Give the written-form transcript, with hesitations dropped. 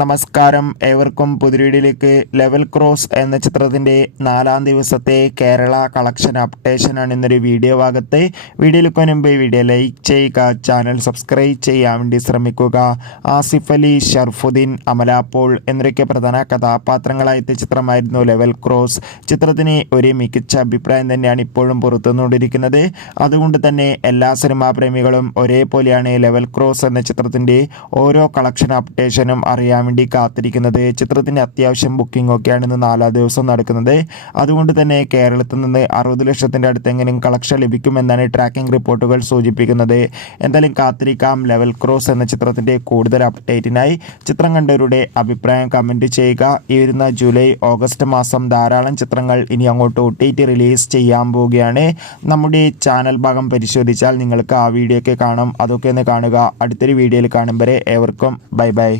നമസ്കാരം, ഏവർക്കും പുതിരീടിലേക്ക്. Level cross എന്ന ചിത്രത്തിൻ്റെ 4-ാം ദിവസത്തെ കേരള കളക്ഷൻ അപ്ഡേഷനാണ് ഇന്നൊരു വീഡിയോ ഭാഗത്ത്. വീഡിയോയിലേക്ക് മുൻപ് വീഡിയോ ലൈക്ക് ചെയ്യുക, ചാനൽ സബ്സ്ക്രൈബ് ചെയ്യാൻ വേണ്ടി ശ്രമിക്കുക. ആസിഫ് അലി, ഷർഫുദ്ദീൻ, അമല പോൾ എന്നൊക്കെ പ്രധാന കഥാപാത്രങ്ങളായ ചിത്രമായിരുന്നു ലെവൽ ക്രോസ്. ചിത്രത്തിന് ഒരു മികച്ച അഭിപ്രായം തന്നെയാണ് ഇപ്പോഴും പുറത്തുനിന്നുകൊണ്ടിരിക്കുന്നത്. അതുകൊണ്ട് തന്നെ എല്ലാ സിനിമാ പ്രേമികളും ഒരേപോലെയാണ് ലെവൽ ക്രോസ് എന്ന ചിത്രത്തിൻ്റെ ഓരോ കളക്ഷൻ അപ്ഡേഷനും അറിയാൻ വേണ്ടി കാത്തിരിക്കുന്നത്. ചിത്രത്തിൻ്റെ അത്യാവശ്യം ബുക്കിംഗ് ഒക്കെയാണ് ഇന്ന് 4-ാം ദിവസം നടക്കുന്നത്. അതുകൊണ്ട് തന്നെ കേരളത്തിൽ നിന്ന് 60 ലക്ഷത്തിൻ്റെ അടുത്തെങ്കിലും കളക്ഷൻ ലഭിക്കുമെന്നാണ് ട്രാക്കിംഗ് റിപ്പോർട്ടുകൾ സൂചിപ്പിക്കുന്നത്. എന്തായാലും കാത്തിരിക്കാം ലെവൽ ക്രോസ് എന്ന ചിത്രത്തിൻ്റെ കൂടുതൽ അപ്ഡേറ്റിനായി. ചിത്രം കണ്ടവരുടെ അഭിപ്രായം കമൻറ്റ് ചെയ്യുക. ഈ വരുന്ന ജൂലൈ ഓഗസ്റ്റ് മാസം ധാരാളം ചിത്രങ്ങൾ ഇനി അങ്ങോട്ട് OTT റിലീസ് ചെയ്യാൻ പോവുകയാണ്. നമ്മുടെ ചാനൽ ഭാഗം പരിശോധിച്ചാൽ നിങ്ങൾക്ക് ആ വീഡിയോ ഒക്കെ കാണാം. അതൊക്കെ ഒന്ന് കാണുക. അടുത്തൊരു വീഡിയോയിൽ കാണും വരെ ഏവർക്കും ബൈ ബൈ.